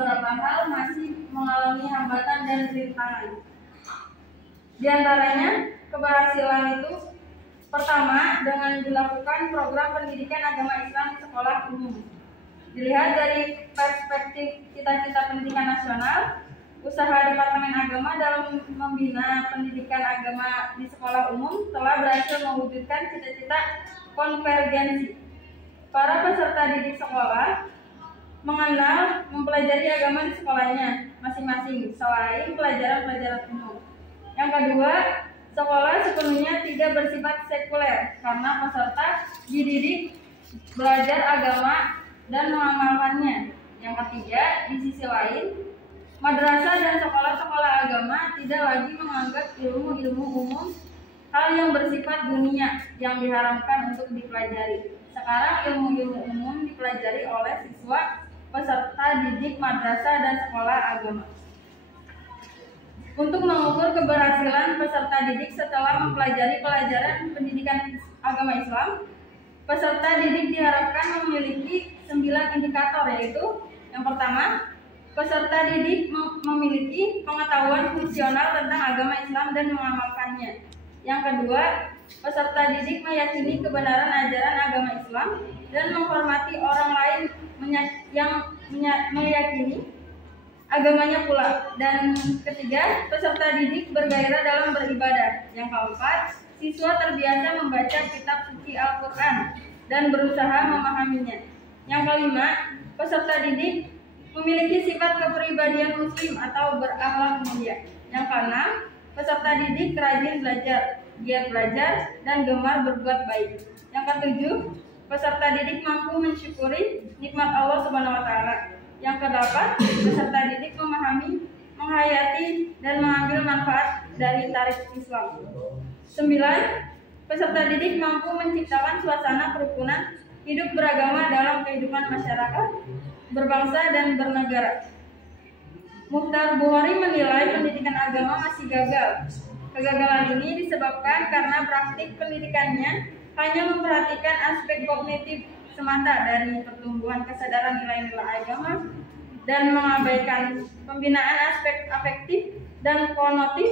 beberapa hal masih mengalami hambatan dan rintangan. Di antaranya, keberhasilan itu pertama, dengan dilakukan program pendidikan agama Islam di sekolah umum. Dilihat dari perspektif cita-cita pendidikan nasional, usaha Departemen Agama dalam membina pendidikan agama di sekolah umum telah berhasil mewujudkan cita-cita konvergensi. Para peserta didik sekolah mengenal mempelajari agama di sekolahnya masing-masing selain pelajaran-pelajaran umum. Yang kedua, sekolah sepenuhnya tidak bersifat sekuler karena peserta dididik belajar agama dan mengamalkannya. Yang ketiga, di sisi lain, madrasah dan sekolah-sekolah agama tidak lagi menganggap ilmu-ilmu umum hal yang bersifat dunia yang diharamkan untuk dipelajari. Sekarang ilmu-ilmu umum dipelajari oleh siswa peserta didik madrasah dan sekolah agama. Untuk mengukur keberhasilan peserta didik setelah mempelajari pelajaran pendidikan agama Islam, peserta didik diharapkan memiliki 9 indikator, yaitu yang pertama, peserta didik memiliki pengetahuan fungsional tentang agama Islam dan mengamalkannya. Yang kedua, peserta didik meyakini kebenaran ajaran agama Islam dan menghormati orang lain yang meyakini agamanya pula. Dan ketiga, peserta didik bergairah dalam beribadah. Yang keempat, siswa terbiasa membaca kitab suci Al-Quran dan berusaha memahaminya. Yang kelima, peserta didik memiliki sifat kepribadian muslim atau berakhlak mulia. Yang keenam, peserta didik rajin belajar, giat belajar, dan gemar berbuat baik. Yang ketujuh, peserta didik mampu mensyukuri nikmat Allah Subhanahu wa Ta'ala. Yang kedelapan, peserta didik memahami, menghayati, dan mengambil manfaat dari tarikh Islam. 9. Peserta didik mampu menciptakan suasana kerukunan hidup beragama dalam kehidupan masyarakat, berbangsa, dan bernegara. Mukhtar Bukhari menilai pendidikan agama masih gagal. Kegagalan ini disebabkan karena praktik pendidikannya hanya memperhatikan aspek kognitif semata dari pertumbuhan kesadaran nilai-nilai agama dan mengabaikan pembinaan aspek afektif dan konotif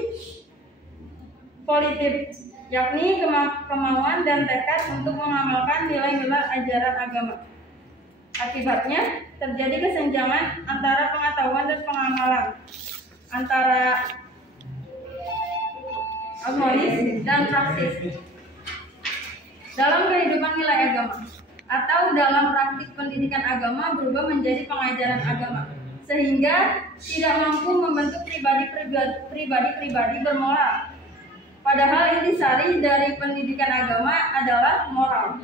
politik, yakni kemauan dan tekad untuk mengamalkan nilai-nilai ajaran agama. Akibatnya, terjadi kesenjangan antara pengetahuan dan pengamalan, antara agonis dan praktis dalam kehidupan nilai agama, atau dalam praktik pendidikan agama berubah menjadi pengajaran agama, sehingga tidak mampu membentuk pribadi-pribadi bermoral. Padahal intisari dari pendidikan agama adalah moral.